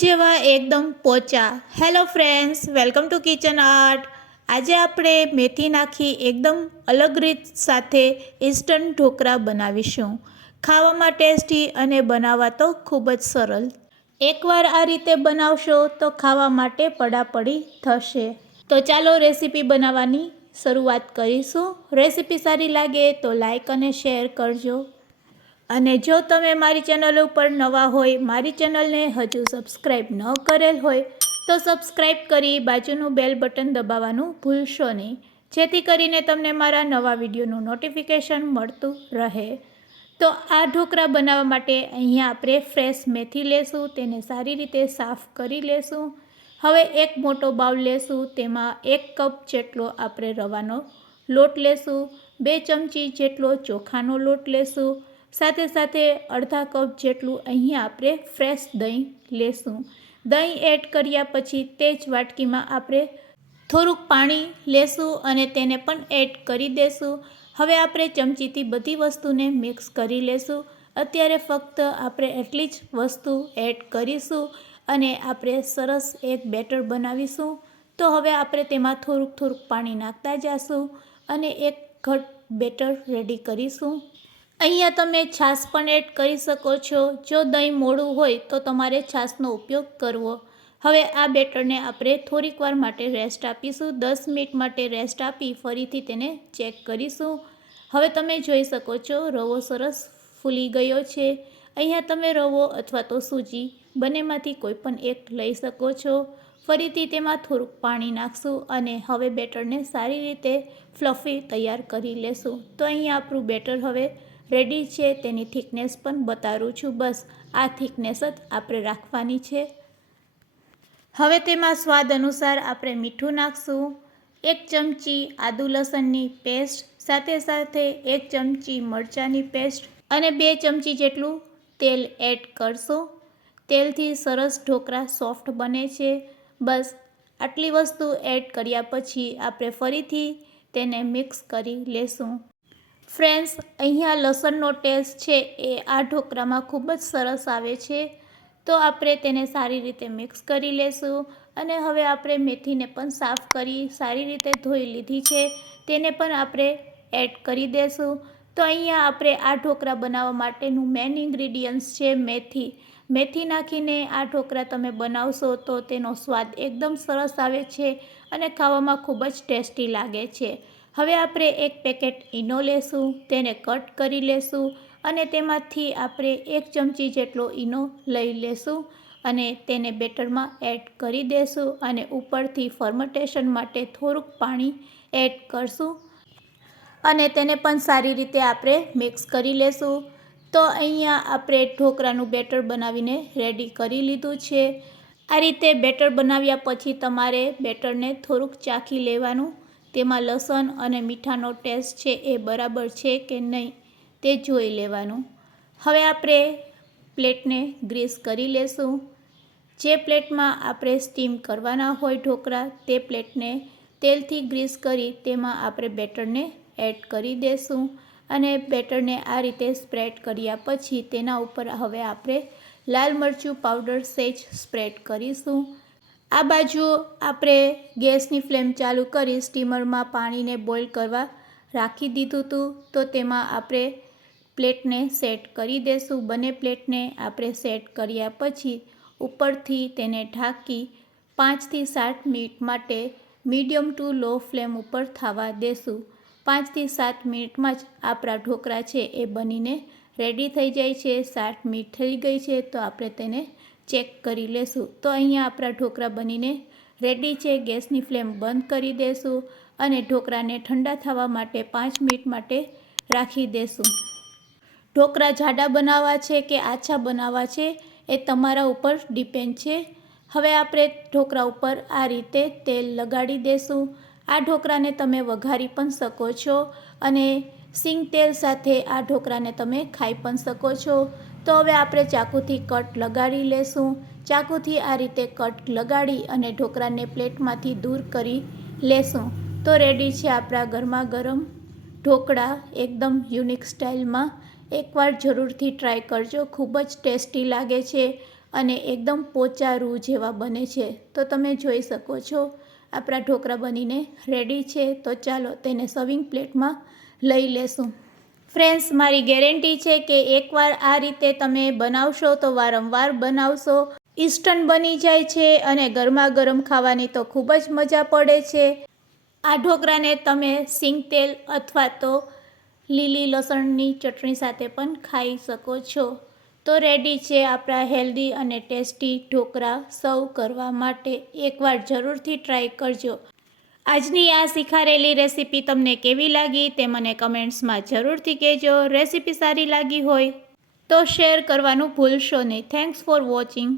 જેવા એકદમ પોચા. Hello friends welcome to kitchen art આજે આપણે મેથી નાખી એકદમ અલગ રીત સાથે ઇન્સ્ટન્ટ ઢોકળા બનાવીશું. ખાવામાં ટેસ્ટી અને બનાવવા તો ખૂબ જ સરળ. એકવાર આ રીતે બનાવશો તો ખાવા માટે પડાપડી થશે. તો ચાલો રેસીપી બનાવવાની શરૂઆત કરીશું. રેસીપી સારી લાગે તો લાઇક અને શેર કરજો. અને જો તમે મારી ચેનલ ઉપર નવા હોય, મારી ચેનલને હજુ સબસ્ક્રાઈબ ન કરેલ હોય, તો સબસ્ક્રાઈબ કરી બાજુનું બેલ બટન દબાવવાનું ભૂલશો નહીં. જેથી કરીને તમને મારા નવા વિડીયોનું નોટિફિકેશન મળતું રહે. તો આ ઢોકળા બનાવવા માટે અહીંયા આપણે ફ્રેશ મેથી લેશું, તેને સારી રીતે સાફ કરી લેશું. હવે એક મોટો બાઉલ લેશું, તેમાં એક કપ જેટલો આપણે રવાનો લોટ લેશું, બે ચમચી જેટલો ચોખાનો લોટ લેશું સાથે સાથે અડધા કપ જેટલું અહીંયા આપણે ફ્રેશ દહીં લેશું. દહીં એડ કર્યા પછી તે જ વાટકીમાં આપણે થોડુંક પાણી લેશું અને તેને પણ એડ કરી દેશું. હવે આપણે ચમચીથી બધી વસ્તુને મિક્સ કરી લેશું. અત્યારે ફક્ત આપણે એટલી જ વસ્તુ એડ કરીશું અને આપણે સરસ એક બેટર બનાવીશું. તો હવે આપણે તેમાં થોડુંક થોડુંક પાણી નાખતા જઈશું અને એક ઘટ બેટર રેડી કરીશું. અહીંયા તમે છાશ પણ એડ કરી શકો છો. જો દહીં મોડું હોય તો તમારે છાશનો ઉપયોગ કરવો. હવે આ બેટરને આપણે થોડીક વાર માટે રેસ્ટ આપીશું. દસ મિનિટ માટે રેસ્ટ આપી ફરીથી તેને ચેક કરીશું. હવે તમે જોઈ શકો છો, રવો સરસ ફૂલી ગયો છે. અહીંયા તમે રવો અથવા તો સૂજી બંનેમાંથી કોઈ પણ એક લઈ શકો છો. ફરીથી તેમાં થોડુંક પાણી નાખશું અને હવે બેટરને સારી રીતે ફ્લફી તૈયાર કરી લેશું. તો અહીં આપણું બેટર હવે રેડી છે, તેની થિકનેસ પણ બતાવું છું. બસ, આ થિકનેસ જ આપણે રાખવાની છે. હવે તેમાં સ્વાદ અનુસાર આપણે મીઠું નાખશું, એક ચમચી આદુ લસણની પેસ્ટ સાથે સાથે એક ચમચી મરચાંની પેસ્ટ અને બે ચમચી જેટલું તેલ એડ કરશો. તેલથી સરસ ઢોકળા સોફ્ટ બને છે. બસ, આટલી વસ્તુ એડ કર્યા પછી આપણે ફરીથી તેને મિક્સ કરી લેશું. ફ્રેન્ડ્સ, અહીંયા લસણનો ટેસ્ટ છે એ આ ઢોકળામાં ખૂબ જ સરસ આવે છે. તો આપણે તેને સારી રીતે મિક્સ કરી લેશું અને હવે આપણે મેથીને પણ સાફ કરી સારી રીતે ધોઈ લીધી છે. તેને પણ આપણે એડ કરી દેશું. તો અહીંયા આપણે આ ઢોકળા બનાવવા માટેનું મેઇન ઇન્ગ્રીડિયન્ટ્સ છે મેથી. મેથી નાખીને આ ઢોકળા તમે બનાવશો તો તેનો સ્વાદ એકદમ સરસ આવે છે અને ખાવામાં ખૂબ જ ટેસ્ટી લાગે છે. હવે આપણે એક પેકેટ ઈનો લેશું, તેને કટ કરી લેશું અને તેમાંથી આપણે એક ચમચી જેટલો ઈનો લઈ લેશું અને તેને બેટરમાં એડ કરી દેશું અને ઉપરથી ફર્મટેશન માટે થોડુંક પાણી એડ કરશું. અને તેને પણ સારી રીતે આપણે મિક્સ કરી લેશું. તો અહીંયા આપણે ઢોકળાનું બેટર બનાવીને રેડી કરી લીધું છે. આ રીતે બેટર બનાવ્યા પછી તમારે બેટરને થોડુંક ચાખી લેવાનું તેમાં લસણ અને મીઠાનો ટેસ્ટ છે એ બરાબર છે કે નહીં તે જોઈ લેવાનું. હવે આપણે પ્લેટને ગ્રીસ કરી લેશું. જે પ્લેટમાં આપણે સ્ટીમ કરવાના હોય ઢોકળા, તે પ્લેટને તેલથી ગ્રીસ કરી તેમાં આપણે બેટરને એડ કરી દેશું અને બેટરને આ રીતે સ્પ્રેડ કર્યા પછી તેના ઉપર હવે આપણે લાલ મરચું પાવડર સેજ સ્પ્રેડ કરીશું. આ બાજુ આપણે ગેસની ફ્લેમ ચાલુ કરી સ્ટીમરમાં પાણીને બોઇલ કરવા રાખી દીધું હતું તો તેમાં આપણે પ્લેટને સેટ કરી દેશું. બંને પ્લેટને આપણે સેટ કર્યા પછી ઉપરથી તેને ઢાંકી પાંચથી સાત મિનિટ માટે મીડિયમ ટુ લો ફ્લેમ ઉપર થવા દેશું. પાંચથી સાત મિનિટમાં જ આપણા ઢોકળા છે એ બનીને રેડી થઈ જાય છે. સાત મિનિટ થઈ ગઈ છે તો આપણે તેને ચેક કરી લેશું. તો અહીંયા આપણા ઢોકળા બનીને રેડી છે. ગેસની ફ્લેમ બંધ કરી દેશું અને ઢોકળાને ઠંડા થવા માટે પાંચ મિનિટ માટે રાખી દેશું. ઢોકળા જાડા બનાવવા છે કે આછા બનાવવા છે એ તમારા ઉપર ડિપેન્ડ છે. હવે આપણે ઢોકળા ઉપર આ રીતે તેલ લગાડી દેશું. આ ઢોકળાને તમે વઘારી પણ શકો છો અને સિંગ તેલ સાથે આ ઢોકળાને તમે ખાઈ પણ શકો છો. તો હવે આપણે ચાકુથી કટ લગાડી લેશું. ચાકુથી આ રીતે કટ લગાડી અને ઢોકળાને પ્લેટમાંથી દૂર કરી લેશું. તો રેડી છે આપણા ગરમા ગરમ ઢોકળા, એકદમ યુનિક સ્ટાઇલમાં. એકવાર જરૂરથી ટ્રાય કરજો, ખૂબ જ ટેસ્ટી લાગે છે અને એકદમ પોચા રૂ જેવા બને છે. તો તમે જોઈ શકો છો, આપણા ઢોકળા બનીને રેડી છે. તો ચાલો તેને સર્વિંગ પ્લેટમાં લઈ લેશું. ફ્રેન્ડ્સ, મારી ગેરંટી છે કે એકવાર આ રીતે તમે બનાવશો તો વારંવાર બનાવશો. ઇસ્ટન બની જાય છે અને ગરમા ગરમ ખાવાની તો ખૂબ જ મજા પડે છે. આ ઢોકળાને તમે સિંગ તેલ અથવા તો લીલી લસણની ચટણી સાથે પણ ખાઈ શકો છો. તો રેડી છે આપણા હેલ્ધી અને ટેસ્ટી ઢોકળા સર્વ કરવા માટે. એકવાર જરૂરથી ટ્રાય કરજો. આજની આ શીખારેલી રેસીપી તમને કેવી લાગી તે મને કમેન્ટ્સમાં જરૂરથી કહેજો. રેસીપી સારી લાગી હોય તો શેર કરવાનું ભૂલશો નહીં. Thanks for watching